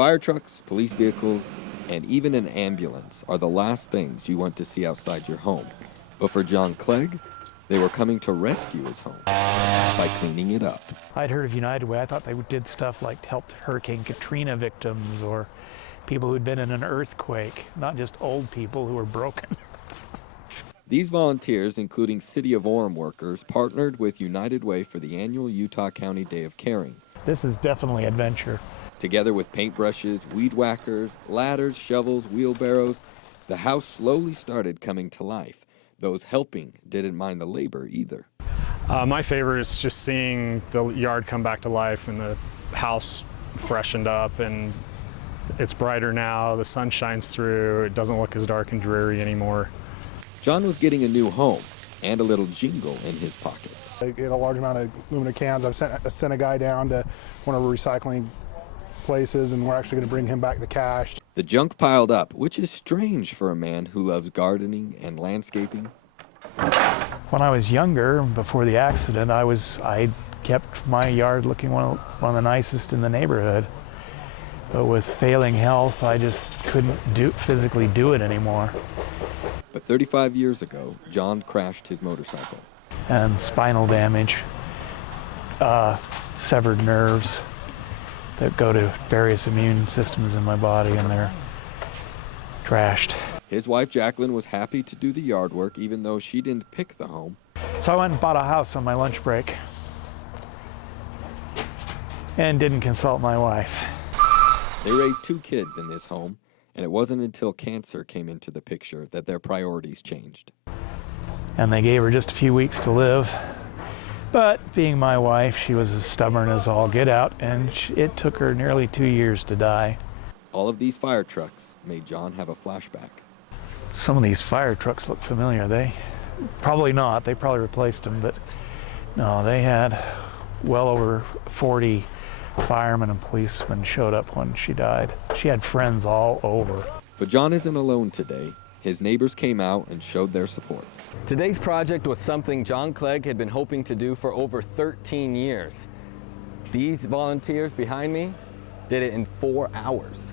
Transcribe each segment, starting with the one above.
Fire trucks, police vehicles, and even an ambulance are the last things you want to see outside your home. But for John Clegg, they were coming to rescue his home by cleaning it up. I'd heard of United Way. I thought they did stuff like helped Hurricane Katrina victims or people who'd been in an earthquake, not just old people who were broken. These volunteers, including City of Orem workers, partnered with United Way for the annual Utah County Day of Caring. This is definitely adventure. Together with paintbrushes, weed whackers, ladders, shovels, wheelbarrows, the house slowly started coming to life. Those helping didn't mind the labor either. My favorite is just seeing the yard come back to life and the house freshened up, and it's brighter now, the sun shines through, it doesn't look as dark and dreary anymore. John was getting a new home and a little jingle in his pocket. I get a large amount of aluminum cans. I've sent a guy down to one of the recycling places, and we're actually going to bring him back the cash. The junk piled up, which is strange for a man who loves gardening and landscaping. When I was younger, before the accident, I kept my yard looking one of the nicest in the neighborhood. But with failing health, I just couldn't physically do it anymore. But 35 years ago, John crashed his motorcycle. And spinal damage, severed nerves that go to various immune systems in my body, and they're trashed. His wife Jacqueline was happy to do the yard work even though she didn't pick the home. So I went and bought a house on my lunch break and didn't consult my wife. They raised 2 kids in this home, and it wasn't until cancer came into the picture that their priorities changed. And they gave her just a few weeks to live. But being my wife, she was as stubborn as all get out, and it took her nearly 2 years to die. All of these fire trucks made John have a flashback. Some of these fire trucks look familiar. They probably not. They probably replaced them, but no, they had well over 40 firemen and policemen showed up when she died. She had friends all over. But John isn't alone today. His neighbors came out and showed their support. Today's project was something John Clegg had been hoping to do for over 13 years. These volunteers behind me did it in 4 hours.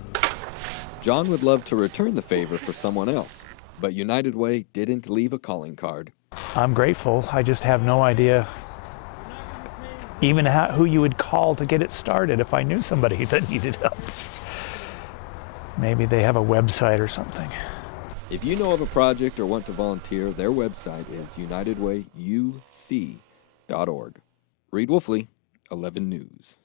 John would love to return the favor for someone else, but United Way didn't leave a calling card. I'm grateful. I just have no idea even who you would call to get it started if I knew somebody that needed help. Maybe they have a website or something. If you know of a project or want to volunteer, their website is unitedwayuc.org. Reed Wolfley, 11 News.